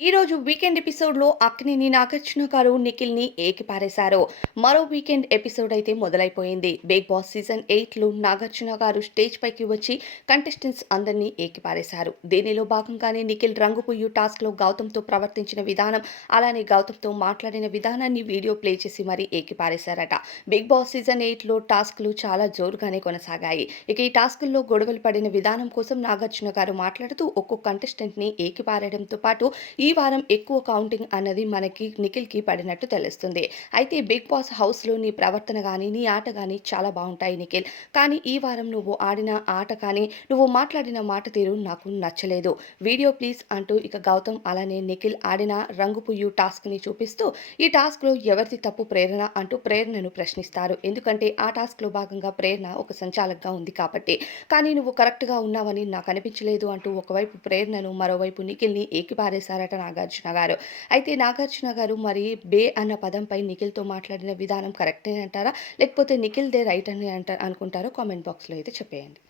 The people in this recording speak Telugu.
ఈ రోజు వీకెండ్ ఎపిసోడ్‌లో అక్కినేని నాగార్జున గారు నిఖిల్‌ని ఏకిపారేశారు. మరో వీకెండ్ ఎపిసోడ్ అయితే మొదలైపోయింది. 'బిగ్ బాస్' సీజన్ 8లో నాగార్జున గారు స్టేజ్ పైకి వచ్చి కంటెస్టెంట్స్ అందరినీ ఏకిపారేశారు. దీనిలో భాగంగానే నిఖిల్ రంగు పుయ్యి టాస్క్‌లో గౌతమ్‌తో ప్రవర్తించిన విధానం, అలానే గౌతమ్‌తో మాట్లాడిన విధానాన్ని వీడియో ప్లే చేసి మరీ ఏకిపారేశారట. 'బిగ్ బాస్' సీజన్ 8లో టాస్క్‌లు చాలా జోరుగానే కొనసాగాయి. ఇక ఈ టాస్కుల్లో గొడవలు పడిన విధానం కోసం నాగార్జున గారు మాట్లాడుతూ ఒక్కో కంటెస్టెంట్‌ని ఏకిపారేయడంతో పాటు ఈ వారం ఎక్కువ కౌంటింగ్ అన్నది మనకి నిఖిల్‌కి పడినట్టు తెలుస్తుంది. అయితే 'బిగ్ బాస్' హౌస్‌లో నీ ప్రవర్తన గాని, నీ ఆట గాని చాలా బావుంటాయి నిఖిల్. కానీ ఈ వారం నువ్వు ఆడిన ఆట కానీ, నువ్వు మాట్లాడిన మాట తీరు నాకు నచ్చలేదు. వీడియో ప్లీజ్ అంటూ ఇక గౌతమ్ అలానే నిఖిల్ ఆడిన రంగు పుయ్యి టాస్క్‌ని చూపిస్తూ, ఈ టాస్క్‌లో ఎవరిది తప్పు ప్రేరణ అంటూ ప్రేరణను ప్రశ్నిస్తారు. ఎందుకంటే ఆ టాస్క్‌లో భాగంగా ప్రేరణ ఒక సంచాలకుగా ఉంది కాబట్టి. కానీ నువ్వు కరెక్ట్‌గా ఉన్నావని నాకనిపించలేదు అంటూ ఒకవైపు ప్రేరణను, మరోవైపు నిఖిల్‌ని ఏకిపారేశారట నాగార్జున గారు. అయితే నాగార్జున గారు మరి 'బే' అన్న పదంపై నిఖిల్‌తో మాట్లాడిన విధానం కరెక్టే అంటారా? లేకపోతే నిఖిల్‌దే రైట్ అని అనుకుంటారో కామెంట్ బాక్స్‌లో అయితే చెప్పేయండి.